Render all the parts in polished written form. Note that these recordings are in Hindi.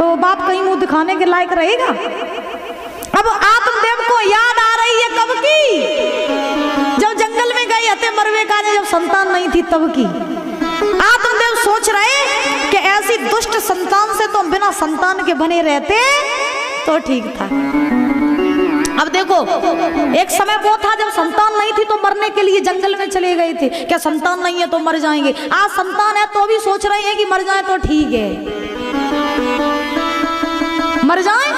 तो बाप कहीं मुंह दिखाने के लायक रहेगा। अब आत्मदेव को याद आ रही है कब की, जब जंगल में गए हते मरवे का, जब संतान नहीं थी तब की। आत्मदेव सोच रहे कि ऐसी दुष्ट संतान से तो बिना संतान के बने रहते तो ठीक था। अब देखो, एक समय वो था जब संतान नहीं थी तो मरने के लिए जंगल में चले गए थे, क्या संतान नहीं है तो मर जाएंगे। आज संतान है तो भी सोच रहे हैं कि मर जाए तो ठीक है, मर जाए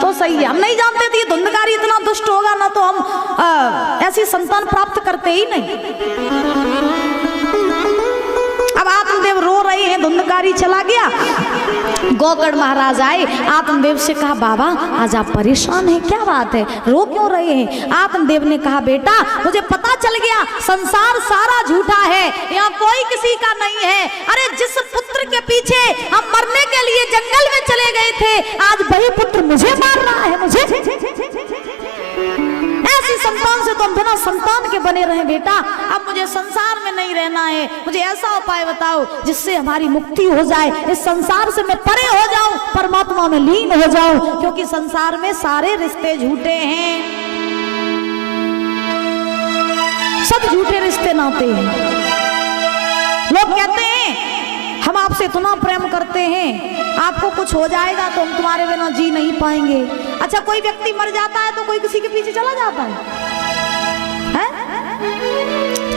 तो सही है। हम नहीं जानते थे धुंधकारी इतना दुष्ट होगा ना, तो हम ऐसी संतान प्राप्त करते ही नहीं। अब आत्मदेव रो रहे हैं, धुंधकारी चला गया। गौकर्ण महाराज आए, आत्मदेव से कहा बाबा आज आप परेशान हैं, क्या बात है, रो क्यों रहे हैं। आत्मदेव ने कहा बेटा मुझे पता चल गया संसार सारा झूठा है, यहाँ कोई किसी का नहीं है। अरे जिस पुत्र के पीछे हम मरने के लिए जंगल में चले गए थे, आज वही पुत्र मुझे मार रहा है। मुझे ऐसी संतान से तो हम बिना संतान के बने रहे बेटा। अब मुझे संसार में नहीं रहना है, मुझे ऐसा उपाय बताओ जिससे हमारी मुक्ति हो जाए, इस संसार से मैं परे हो जाऊं, परमात्मा में लीन हो जाऊं, क्योंकि संसार में सारे रिश्ते झूठे हैं, सब झूठे रिश्ते नाते हैं। लोग कहते हैं हम आपसे इतना प्रेम करते हैं, आपको कुछ हो जाएगा तो हम तुम्हारे बिना जी नहीं पाएंगे। अच्छा, कोई व्यक्ति मर जाता है तो कोई किसी के पीछे चला जाता है?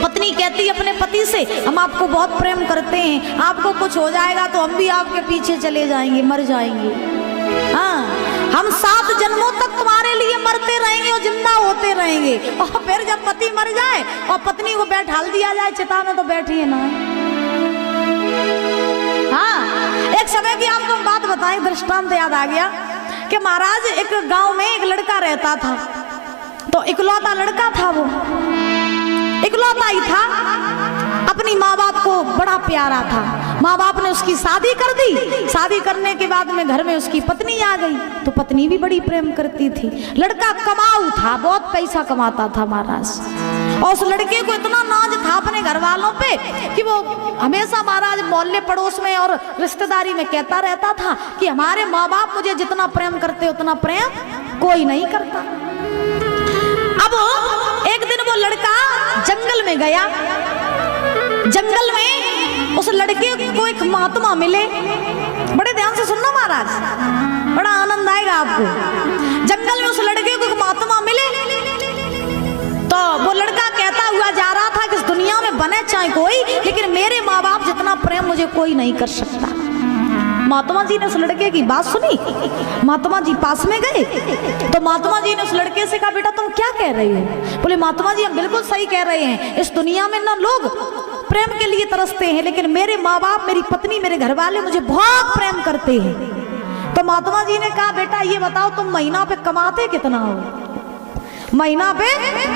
पत्नी कहती है अपने पति से हम आपको बहुत प्रेम करते हैं, आपको कुछ हो जाएगा तो हम भी आपके पीछे चले जाएंगे, मर जाएंगे। हाँ, हम 7 जन्मों तक तुम्हारे लिए मरते रहेंगे और जिंदा होते रहेंगे। और फिर जब पति मर जाए और पत्नी को बैठाल दिया जाए चिता में, तो बैठिए ना। हाँ, एक समय की आपको बात बताएं, दृष्टांत याद आ गया कि महाराज एक गांव में एक लड़का रहता था, तो इकलौता लड़का था, वो इकलौता ही था, अपनी माँ बाप को बड़ा प्यारा था। माँ बाप ने उसकी शादी कर दी, शादी करने के बाद में घर में उसकी पत्नी आ गई, तो पत्नी भी बड़ी प्रेम करती थी। लड़का कमाऊ था, बहुत पैसा कमाता था महाराज, और उस लड़के को इतना नाज था अपने घर वालों पे कि वो हमेशा महाराज मोहल्ले पड़ोस में और रिश्तेदारी में कहता रहता था कि हमारे माँ बाप मुझे जितना प्रेम करते उतना प्रेम कोई नहीं करता। अब एक दिन वो लड़का जंगल में गया, जंगल में उस लड़के को एक महात्मा मिले। बड़े ध्यान से सुनना महाराज, बड़ा आनंद आएगा आपको। जंगल में उस लड़के को एक महात्मा मिले, तो वो लड़का कहता हुआ जा रहा था कि इस दुनिया में बने चाहे कोई, लेकिन मेरे माँ बाप जितना प्रेम मुझे कोई नहीं कर सकता। महात्मा जी ने उस लड़के की बात सुनी, महात्मा जी पास में गए, तो महात्मा जी ने उस लड़के से कहा बेटा तुम क्या कह रहे हो। बोले महात्मा जी हम बिल्कुल सही कह रहे हैं, इस दुनिया में ना लोग प्रेम के लिए तरसते हैं, लेकिन मेरे माँ बाप, मेरी पत्नी, मेरे घर वाले मुझे बहुत प्रेम करते हैं। तो महात्मा जी ने कहा बेटा ये बताओ तुम महीना पे कमाते कितना हो, महीना पे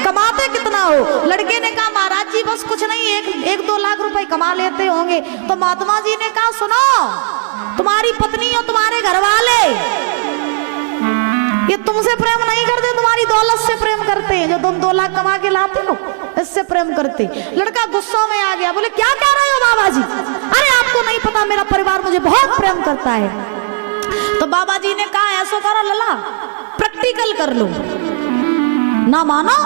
कमाते कितना हो। लड़के ने कहा महाराज जी बस कुछ नहीं, 1-2 लाख रुपए कमा लेते होंगे। तो महात्मा जी ने कहा सुनो, तुम्हारी पत्नी और तुम्हारे घर वाले ये तुमसे प्रेम नहीं करते, तुम्हारी दौलत से प्रेम करते हैं, जो तुम 2 लाख कमा के लाते हो इससे प्रेम करते। लड़का गुस्सा में आ गया, बोले क्या कह रहे हो बाबा जी, अरे आपको नहीं पता मेरा परिवार मुझे बहुत प्रेम करता है। तो बाबा जी ने कहा ऐसा करो लला, प्रैक्टिकल कर लो, ना मानो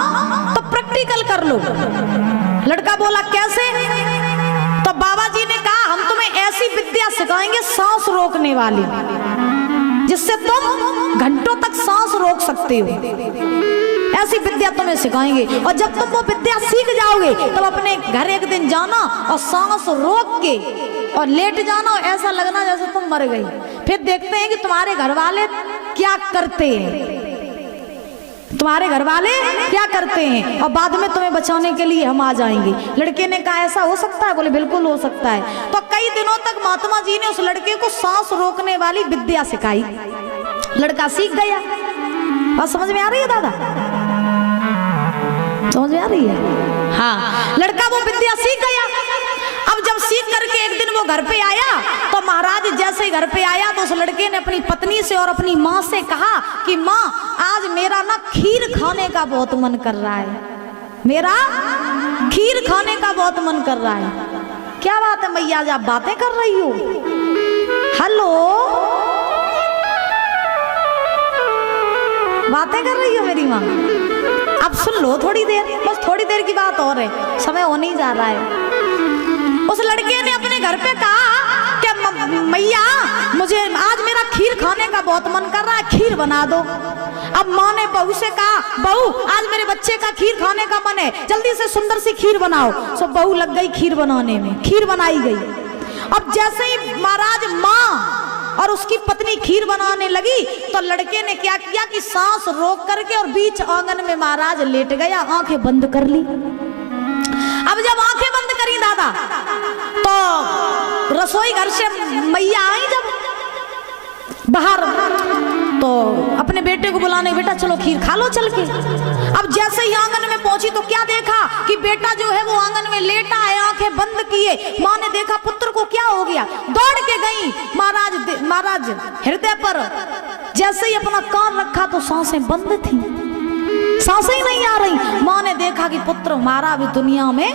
तो प्रैक्टिकल कर लो। लड़का बोला कैसे। तो बाबा जी ने कहा हम तुम्हें ऐसी विद्या सिखाएंगे सांस रोकने वाली, जिससे तुम घंटों तक सांस रोक सकते हो, ऐसी विद्या तुम्हें सिखाएंगे। और जब तुम वो विद्या सीख जाओगे तब अपने घर एक दिन जाना और सांस रोक के और लेट जाना, और ऐसा लगना जैसे तुम मर गई। फिर देखते हैं कि तुम्हारे घर वाले क्या करते हैं, तुम्हारे घर वाले क्या करते हैं, और बाद में तुम्हें बचाने के लिए हम आ जाएंगे। लड़के ने कहा ऐसा हो सकता है। बोले बिल्कुल हो सकता है। तो कई दिनों तक महात्मा जी ने उस लड़के को सांस रोकने वाली विद्या सिखाई, लड़का सीख गया। बात समझ में आ रही है दादा, समझ में आ रही है। हाँ, लड़का वो विद्या सीख गया। अब जब सीख करके एक दिन वो घर पे आया, तो महाराज जैसे ही घर पे आया तो उस लड़के ने अपनी पत्नी से और अपनी माँ से कहा कि माँ आज मेरा ना खीर खाने का बहुत मन कर रहा है, मेरा खीर खाने का बहुत मन कर रहा है। क्या बात है मैया, आज आप बातें कर रही हो। हेलो बातें कर रही हो मेरी माँ? अब सुन लो थोड़ी देर, बस थोड़ी देर की बात और है, समय होने ही जा रहा है। उस लड़के ने अपने घर पे कहा कि मैया मुझे आज मेरा खीर खाने का बहुत मन कर रहा है, खीर बना दो। अब माँ ने बहू से कहा, बहू आज मेरे बच्चे का खीर खाने का मन है, जल्दी से सुंदर सी खीर बनाओ। सो बहू लग गई खीर बनाने में, खीर बनाई गई। अब जैसे ही महाराज माँ और उसकी पत्नी खीर बनाने लगी तो लड़के ने क्या किया कि सांस रोक करके और बीच आंगन में महाराज लेट गया, आंखें बंद कर ली। अब जब आंखें बंद करी दादा तो रसोई घर से मैया आई जब बाहर, तो अपने बेटे को बुलाने, बेटा चलो खीर खा लो चल के। अब जैसे ही आंगन में पहुंची तो क्या देखा कि बेटा जो है वो आंगन में लेटा है, आंखें बंद किए। माँ ने देखा पुत्र को क्या हो गया, दौड़ के गई महाराज हृदय पर। जैसे ही अपना कान रखा तो सांसें बंद थी, सांसें ही नहीं आ रही। माँ ने देखा कि पुत्र हमारा भी दुनिया में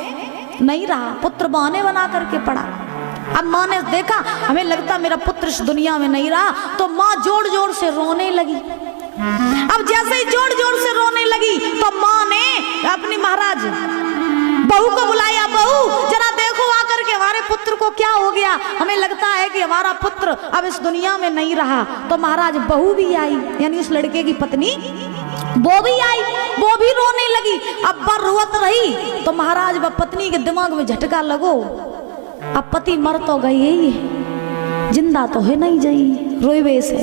नहीं रहा, पुत्र बहाने बना करके पड़ा। अब माँ ने देखा हमें लगता मेरा पुत्र इस दुनिया में नहीं रहा, तो माँ जोर जोर से रोने लगी। अब जैसे ही जोर जोर से रोने लगी तो माँ ने अपनी महाराज बहू को बुलाया, बहू जरा देखो आकर के हमारे पुत्र को क्या हो गया, हमें लगता है कि हमारा पुत्र अब इस दुनिया में नहीं रहा। तो महाराज बहू भी आई, यानी उस लड़के की पत्नी वो भी आई, वो भी रोने लगी। अब बर रोत रही तो महाराज व पत्नी के दिमाग में झटका लगो, अब पति मर तो गई है, जिंदा तो है नहीं जाई, रोईवे से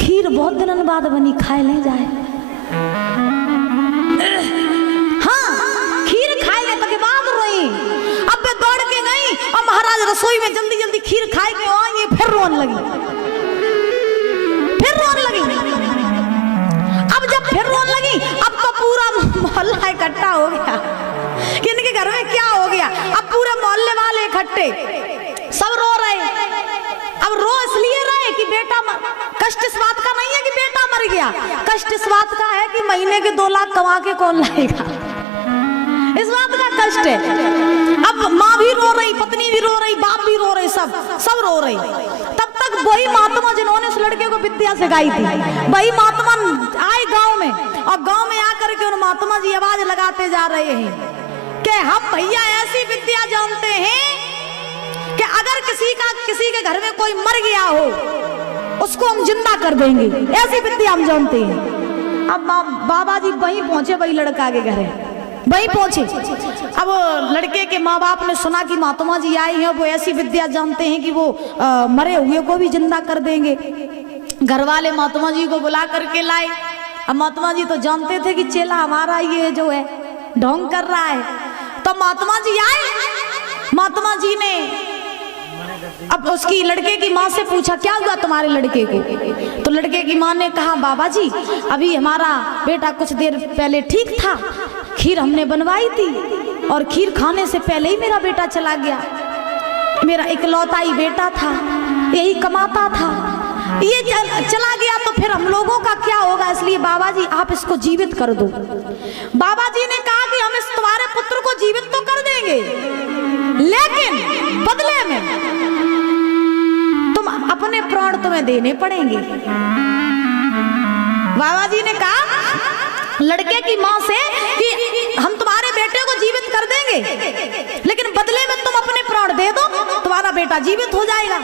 खीर बहुत दिनों बाद बनी, खाए ले जाए। हाँ खीर खाए ले तो के बाद रोई। अब वे दौड़ के गई और महाराज रसोई में जल्दी जल्दी खीर खाए के आई, फिर रोने लगी, फिर रोने लगी। अब जब फिर रोने लगी अब तो पूरा मोहल्ला इकट्ठा हो गया कि इनके घर में क्या हो गया। अब पूरे मोहल्ले वाले इकट्ठे, सब रो रहे। अब रो इसलिए रहे कि बेटा कष्ट इस बात का नहीं है कि बेटा मर गया, कष्ट इस बात का है कि महीने के 2 लाख कमा के कौन लाएगा, इस बात का कष्ट है। अब माँ भी रो रही, पत्नी भी रो रही, बाप भी रो रहे, सब रो रही। तब तक वही महात्मा जिन्होंने उस लड़के को विद्या सिखाई थी, वही महात्मा आए गांव में, और गांव में आकर के उन महात्मा जी आवाज लगाते जा रहे हैं कि हम भैया ऐसी विद्या जानते हैं कि अगर किसी के घर में कोई मर गया हो उसको हम जिंदा कर देंगे, ऐसी विद्या हम जानते हैं। अब बाबा जी वहीं पहुंचे, वही लड़का के घर है, वहीं पहुंचे। अब लड़के के माँ बाप ने सुना कि महात्मा जी आए हैं, वो ऐसी विद्या जानते हैं कि वो मरे हुए को भी जिंदा कर देंगे। घर वाले महात्मा जी को बुला करके लाए। अब महात्मा जी तो जानते थे कि चेला हमारा ये जो है ढोंग कर रहा है, तो महात्मा जी आए। महात्मा जी ने अब उसकी लड़के की माँ से पूछा क्या हुआ तुम्हारे लड़के को, तो लड़के की माँ ने कहा बाबा जी अभी हमारा बेटा कुछ देर पहले ठीक था, खीर हमने बनवाई थी और खीर खाने से पहले ही मेरा बेटा चला गया, मेरा इकलौता ही बेटा था, यही कमाता था, ये चला गया तो फिर हम लोगों का क्या होगा, इसलिए बाबा जी आप इसको जीवित कर दो। बाबा जी ने कहा कि हम इस तुम्हारे पुत्र को जीवित तो कर देंगे, लेकिन बदले में तुम अपने प्राण तुम्हें देने पड़ेंगे। बाबा जी ने कहा लड़के की माँ से कि हम तुम्हारे बेटे को जीवित कर देंगे, लेकिन बदले में तुम अपने प्राण दे दो, तुम्हारा बेटा जीवित हो जाएगा।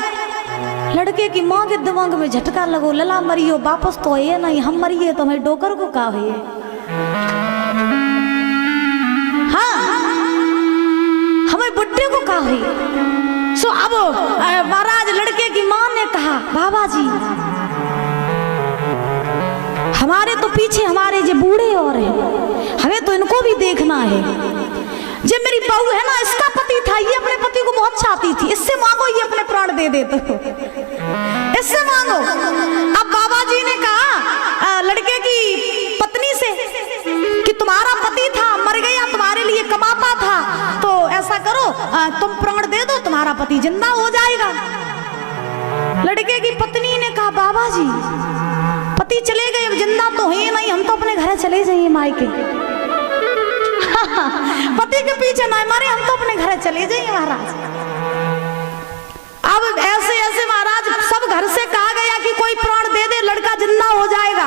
लड़के की माँ के दिमाग में झटका लगो, लला मरियो वापस तो ये नहीं, हम मरिए तो हमें डोकर को का है। हाँ हमें बुड्ढे को का है। सो अब महाराज लड़के की माँ ने कहा बाबा जी हमारे तो पीछे हमारे जो बूढ़े और हैं, हमें तो इनको भी देखना है। जो मेरी बहू है ना इसका पति था, ये अपने पति को बहुत चाहती थी, इससे मांगो ये अपने प्राण दे दे, तो इससे मांगो। अब बाबा जी ने कहा लड़के की पत्नी से कि तुम्हारा पति था मर गया, तुम्हारे लिए कमाता था, तो ऐसा करो तुम प्राण दे दो, तुम्हारा पति जिंदा हो जाएगा। लड़के की पत्नी ने कहा बाबा जी पति चले गए, अब जिंदा तो है नहीं, हम तो अपने घर चले जाइए मायके। पति के पीछे ना मारे, हम तो अपने घर चले जाइए महाराज। अब ऐसे ऐसे महाराज सब घर से कहा गया कि कोई प्राण दे दे, लड़का जिंदा हो जाएगा।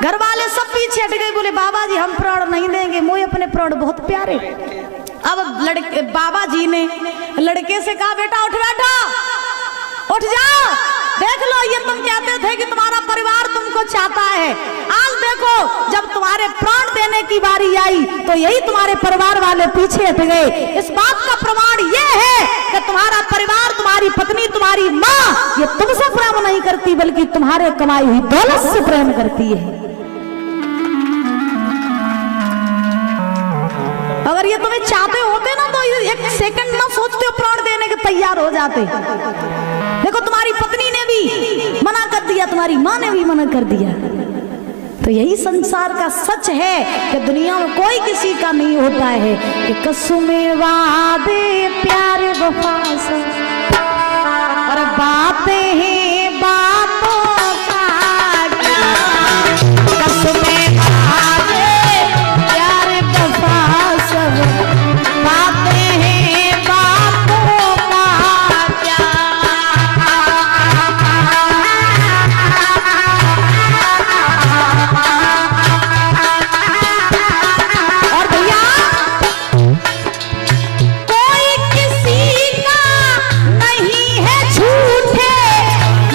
घर वाले लड़के बाबा जी ने लड़के से कहा बेटा उठ बैठो, उठ जाओ, देख लो ये तुम कहते थे कि तुम्हारा परिवार तुमको चाहता है, आज देखो जब तुम्हारे प्राण देने की बारी आई तो यही तुम्हारे परिवार वाले पीछे हट गए। इस बात का प्रमाण ये है कि तुम्हारा परिवार, तुम्हारी पत्नी, तुम्हारी माँ ये तुमसे प्रेम नहीं करती बल्कि तुम्हारे कमाई हुई दौलत से प्रेम करती है। अगर ये तुम्हें चाहते होते ना तो एक सेकंड ना सोचते प्राण देने के तैयार हो जाते। देखो तुम्हारी पत्नी ने भी मना कर दिया, तुम्हारी माँ ने भी मना कर दिया। तो यही संसार का सच है कि दुनिया में कोई किसी का नहीं होता है कि कसमें वादे प्यारे वफा से और बातें हैं बातों का क्या, कसमें वादे प्यारे वफा सब बातें हैं बातों का क्या। और भैया कोई किसी का नहीं है झूठे,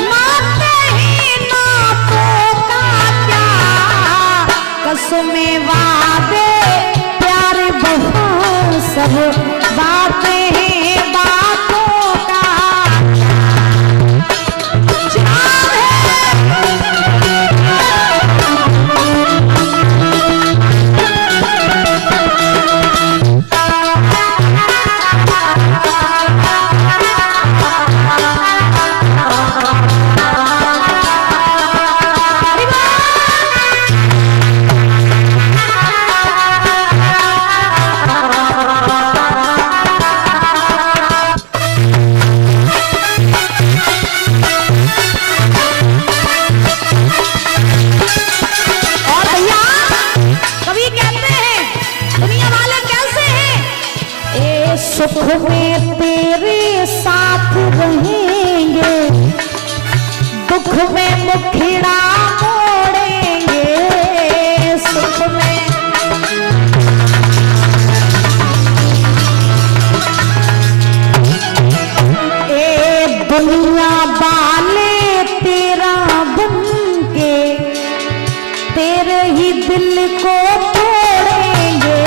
मानते हैं नातों का क्या, कसमें वादे प्यारे वफा सब बातें हैं बातों का जवाब और भैया कभी कहते हैं दुनिया वाले कैसे हैं, ए सुख में तेरे साथ रहेंगे, दुख में मुखड़ा मोड़ेंगे, सुख में ए दुनिया वाले तेरा बन के तेरे ही दिल को तोड़ेंगे,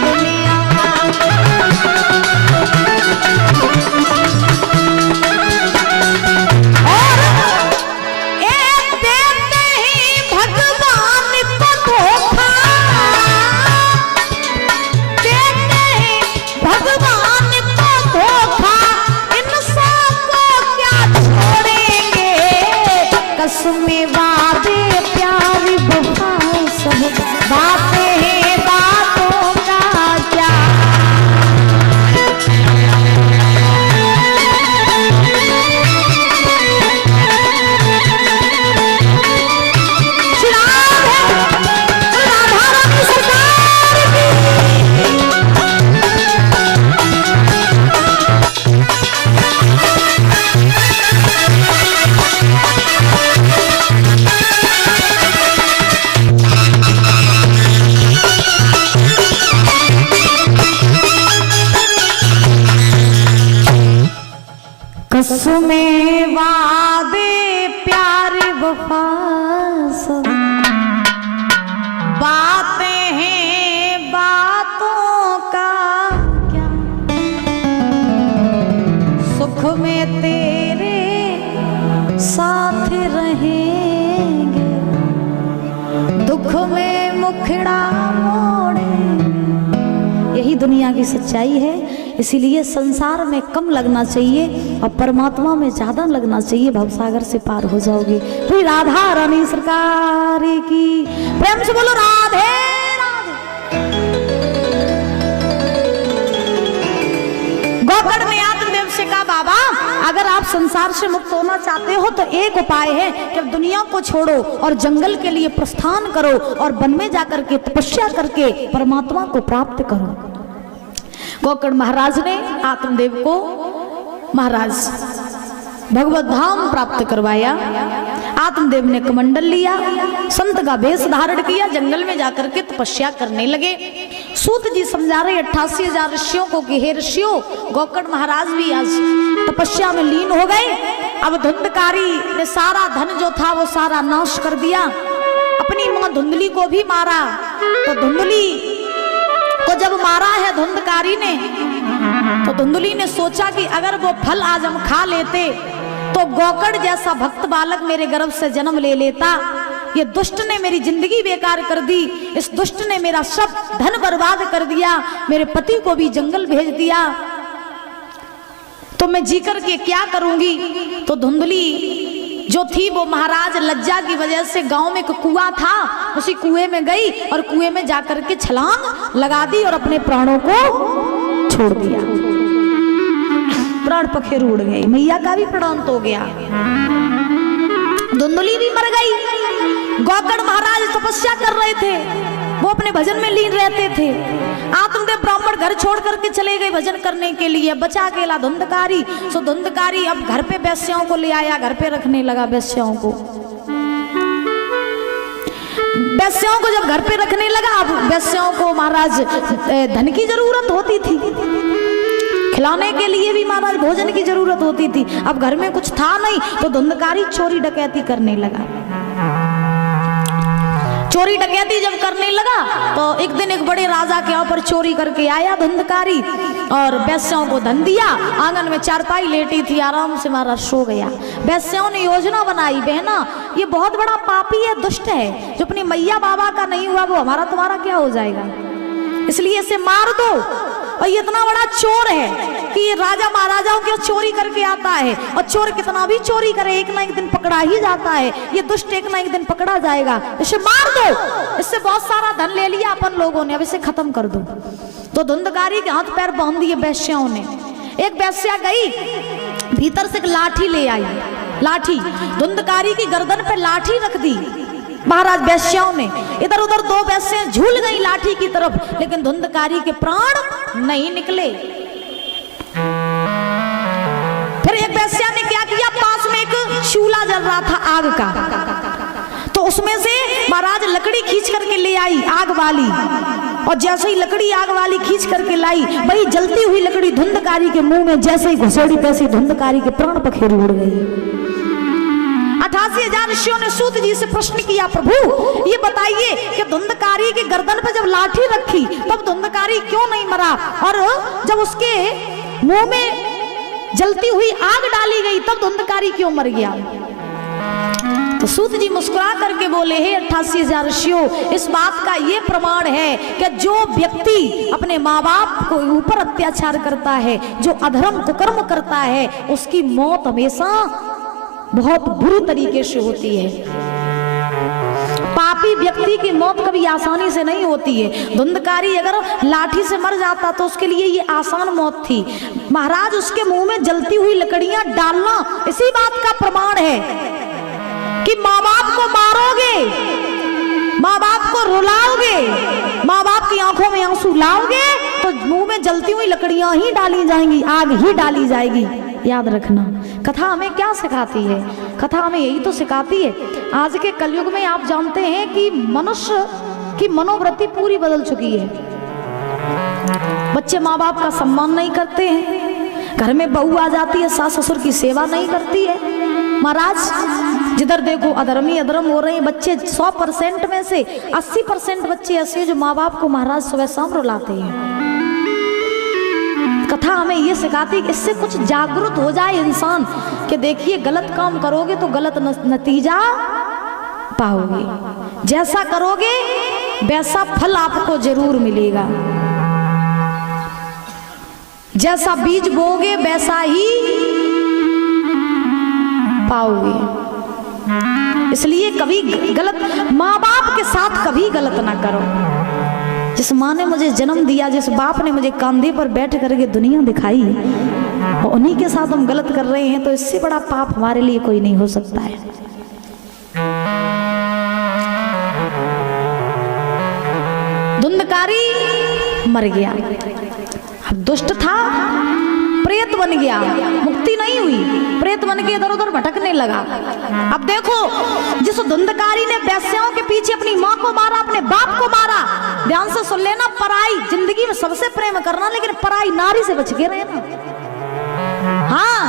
दुनिया और एक देते ही भगवान को धोखा, देते ही भगवान को धोखा, इंसान को क्या छोड़ेंगे, कसमें वादे प्यारी वफा सब बातें हैं बातों का क्या। चुनाव है राधा रानी सरकार की। कसमें वादे प्यारे वफा सब बातें हैं बातों का क्या, सुख में तेरे साथ रहेंगे, दुख में मुखड़ा मोड़ेंगे। यही दुनिया की सच्चाई है, इसीलिए संसार में कम लगना चाहिए और परमात्मा में ज्यादा लगना चाहिए, भवसागर से पार हो जाओगे। तो राधा रानी सरकार की, प्रेम से बोलो राधे राधे। गोकर्ण ने आत्मदेव से कहा बाबा अगर आप संसार से मुक्त होना चाहते हो तो एक उपाय है कि दुनिया को छोड़ो और जंगल के लिए प्रस्थान करो और वन में जाकर के तपस्या करके परमात्मा को प्राप्त करो। गोकर्ण महाराज ने आत्मदेव को महाराज भगवत धाम प्राप्त करवाया। आत्मदेव ने कमंडल लिया, संत का वेश धारण किया, जंगल में जाकर के तपस्या करने लगे। सूत जी समझा रहे 88,000 ऋषियों को कि हे ऋषियों, गोकर्ण महाराज भी आज तपस्या में लीन हो गए। अब धुंधकारी ने सारा धन जो था वो सारा नाश कर दिया, अपनी मां धुंधली को भी मारा। तो धुंधली को जब मारा है धुंधकारी ने, तो धुंधली ने सोचा कि अगर वो फल आज हम खा लेते तो गोकर्ण जैसा भक्त बालक मेरे गर्भ से जन्म ले लेता। ये दुष्ट ने मेरी जिंदगी बेकार कर दी, इस दुष्ट ने मेरा सब धन बर्बाद कर दिया, मेरे पति को भी जंगल भेज दिया, तो मैं जी करके क्या करूंगी। तो धुंधली जो थी वो महाराज लज्जा की वजह से गांव में एक कुआं था, उसी कुएं में गई और कुएं में जाकर के छलांग लगा दी और अपने प्राणों को छोड़ दिया। प्राण पखेर उड़ गए, मैया का भी प्राण हो गया, धुंधली भी मर गई। गोकर्ण महाराज तपस्या कर रहे थे, वो अपने भजन में लीन रहते थे। आत्मदेव ब्राह्मण घर छोड़ करके चले गए भजन करने के लिए, बचा अकेला धुंधकारी। सो धुंधकारी अब घर पे वेश्याओं को ले आया, घर पे रखने लगा वेश्याओं को। वेश्याओं को जब घर पे रखने लगा, अब वेश्याओं को महाराज धन की जरूरत होती थी, खिलाने के लिए भी महाराज भोजन की जरूरत होती थी। अब घर में कुछ था नहीं, तो धुंधकारी चोरी डकैती करने लगा। चोरी डकैती जब करने लगा तो एक दिन एक बड़े राजा के यहाँ पर चोरी करके आया धुंधकारी और वेश्याओं को धन दिया। आंगन में चारपाई लेटी थी, आराम से महाराज सो गया। वेश्याओं ने योजना बनाई, बहना ये बहुत बड़ा पापी है, दुष्ट है, जो अपनी मैया बाबा का नहीं हुआ वो हमारा तुम्हारा क्या हो जाएगा, इसलिए इसे मार दो। और ये इतना बड़ा चोर है कि ये राजा महाराजाओं के चोरी करके आता है, और चोर कितना भी चोरी करे एक ना एक दिन पकड़ा ही जाता है, ये दुष्ट एक ना एक दिन पकड़ा जाएगा, इसे मार दो। इससे बहुत सारा धन ले लिया अपन लोगों ने, अब इसे खत्म कर दो। तो धुंधकारी के हाथ पैर बांध दिए वेश्याओं ने। एक वेश्या गई भीतर से एक लाठी ले आई, लाठी धुंधकारी की गर्दन पे लाठी रख दी। महाराज वेश्याओं ने इधर उधर दो वेश्याएं झूल गई लाठी की तरफ, लेकिन धुंधकारी के प्राण नहीं निकले। फिर एक वेश्या ने क्या किया, पास में एक चूल्हा जल रहा था आग का, तो उसमें से महाराज लकड़ी खींच करके ले आई आग वाली, और जैसे ही लकड़ी आग वाली खींच करके लाई, वही जलती हुई लकड़ी धुंधकारी के मुंह में जैसे ही घुसेड़ी, तैसे धुंधकारी के प्राण पखेरु उड़ गए। 88,000 ऋषियों ने सूत जी से प्रश्न किया, प्रभु ये बताइए कि धुंधकारी की गर्दन पर जब लाठी रखी तब धुंधकारी क्यों नहीं मरा, और जब उसके मुंह में जलती हुई आग डाली गई तब धुंधकारी क्यों मर गया। तो सूत जी मुस्कुरा करके बोले, हे 88,000 ऋषियों, इस बात का ये प्रमाण है कि जो व्यक्ति अपने माँ बाप को ऊपर अत्याचार करता है, जो अधर्म कुकर्म करता है, उसकी मौत हमेशा बहुत बुरी तरीके से होती है। पापी व्यक्ति की मौत कभी आसानी से नहीं होती है। धुंधकारी अगर लाठी से मर जाता तो उसके लिए ये आसान मौत थी। महाराज उसके मुंह में जलती हुई लकड़ियां डालना इसी बात का प्रमाण है कि माँ बाप को मारोगे, माँ बाप को रुलाओगे, माँ बाप की आंखों में आंसू लाओगे तो मुंह में जलती हुई लकड़ियां ही डाली जाएंगी, आग ही डाली जाएगी। याद रखना, कथा हमें क्या सिखाती है, कथा हमें यही तो सिखाती है। आज के कलयुग में आप जानते हैं कि मनुष्य की मनोवृत्ति पूरी बदल चुकी है। बच्चे माँ बाप का सम्मान नहीं करते हैं, घर में बहू आ जाती है सास ससुर की सेवा नहीं करती है। महाराज जिधर देखो अधर्म ही अधर्म हो रहे हैं। बच्चे 100% में से 80% बच्चे ऐसे हैं जो माँ बाप को महाराज सुबह शाम रुलाते हैं। कथा हमें ये सिखाती कि इससे कुछ जागरूक हो जाए इंसान कि देखिए गलत काम करोगे तो गलत नतीजा पाओगे, जैसा करोगे वैसा फल आपको जरूर मिलेगा, जैसा बीज बोगे वैसा ही पाओगे। इसलिए कभी गलत, माँ बाप के साथ कभी गलत ना करो। जिस माँ ने मुझे जन्म दिया, जिस बाप ने मुझे कंधे पर बैठ करके दुनिया दिखाई, उन्हीं के साथ हम गलत कर रहे हैं, तो इससे बड़ा पाप हमारे लिए कोई नहीं हो सकता है। धुंधकारी मर गया, अब दुष्ट था, प्रेत बन गया, मुक्ति नहीं हुई, प्रेत बन के इधर उधर भटकने लगा। अब देखो, जिस धुंधकारी ने वेश्याओं के पीछे अपनी माँ को मारा, अपने बाप को मारा, ध्यान से सुन लेना, पराई जिंदगी में सबसे प्रेम करना, लेकिन पराई नारी से बच के रहना। हाँ,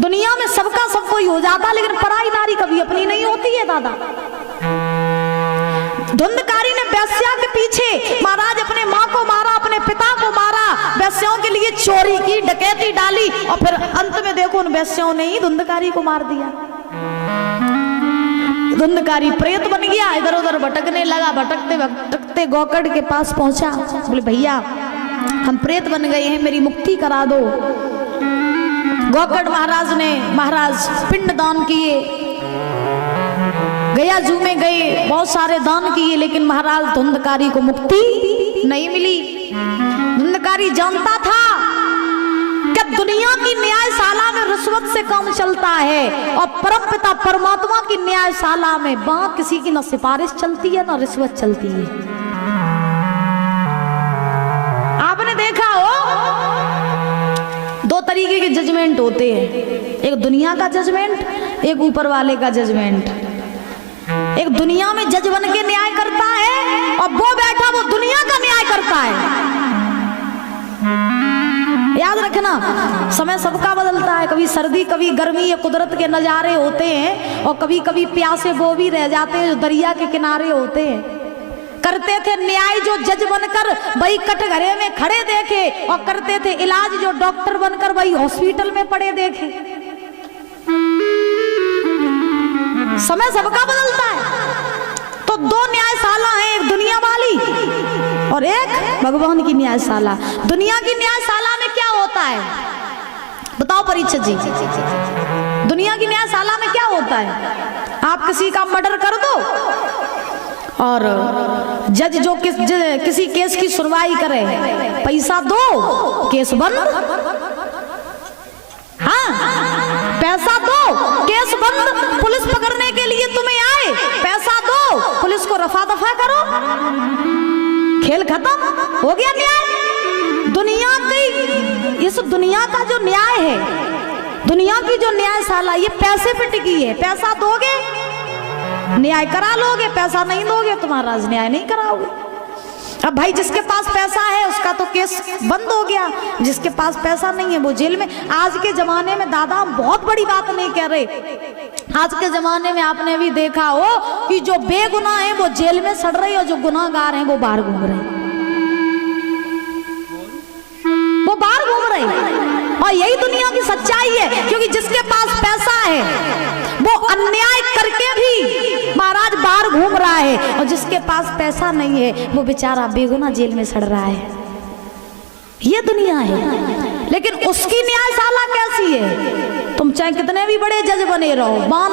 दुनिया में सबका सब कोई हो जाता, लेकिन पराई नारी कभी अपनी नहीं होती है दादा। धुंधकारी ने वेश्या के पीछे महाराज अपने माँ को मारा, अपने पिता को मारा, वेश्याओं के लिए चोरी की, डकैती डाली, और फिर अंत में देखो उन वेश्याओं ने ही धुंधकारी को मार दिया। धुंधकारी प्रेत बन गया, इधर उधर भटकने लगा। भटकते भटकते गौकड़ के पास पहुंचा। बोले भैया हम प्रेत बन गए हैं, मेरी मुक्ति करा दो। गौकड़ महाराज ने पिंड दान किए, गया जू में गए, बहुत सारे दान किए, लेकिन महाराज धुंधकारी को मुक्ति नहीं मिली। धुंधकारी जानता था कि दुनिया की न्यायशाला में रिश्वत से काम चलता है, और परमपिता परमात्मा की न्यायशाला में वहां किसी की न सिफारिश चलती है न रिश्वत चलती है। आपने देखा हो दो तरीके के जजमेंट होते हैं, एक दुनिया का जजमेंट, एक ऊपर वाले का जजमेंट। एक दुनिया में जज बन के न्याय करता है, और वो बैठा वो दुनिया का न्याय करता है। याद रखना, समय सबका बदलता है, कभी सर्दी कभी गर्मी, ये कुदरत के नजारे होते हैं, और कभी कभी प्यासे वो भी रह जाते हैं जो दरिया के किनारे होते हैं। करते थे न्याय जो जज बनकर वही कटघरे में खड़े देखे, और करते थे इलाज जो डॉक्टर बनकर वही हॉस्पिटल में पड़े देखे। समय सबका बदलता है। तो दो न्यायशाला है, एक दुनिया वाली और एक भगवान की न्यायशाला। दुनिया की न्यायशाला में क्या होता है बताओ परीक्षित जी? दुनिया की न्यायशाला में क्या होता है? आप किसी का मर्डर कर दो, और जज जो किसी केस की सुनवाई करे, पैसा दो केस बंद। हाँ, पैसा दो केस बंद। पुलिस पकड़ने के लिए तुम्हें आए, पैसा दो, पुलिस को रफा दफा करो, खेल खत्म, हो गया न्याय। दुनिया की, इस दुनिया का जो न्याय है, दुनिया की जो न्यायशाला, ये पैसे पे टिकी है। पैसा दोगे न्याय करा लोगे, पैसा नहीं दोगे तुम्हारा न्याय नहीं कराओगे। अब भाई जिसके पास पैसा है उसका तो केस बंद हो गया, जिसके पास पैसा नहीं है वो जेल में। आज के जमाने में दादा हम बहुत बड़ी बात नहीं कह रहे, आज के जमाने में आपने भी देखा हो कि जो बेगुनाह है वो जेल में सड़ रहे, और जो गुनाहगार हैं वो बाहर घूम रहे, वो बाहर घूम रहे। और यही दुनिया की सच्चाई है, क्योंकि जिसके पास पैसा है वो अन्याय करके भी महाराज बाहर घूम रहा है, और जिसके पास पैसा नहीं है वो बेचारा बेगुनाह जेल में सड़ रहा है। ये दुनिया है। लेकिन उसकी न्यायशाला कैसी है? तुम चाहे कितने भी बड़े जज बने रहो, वहां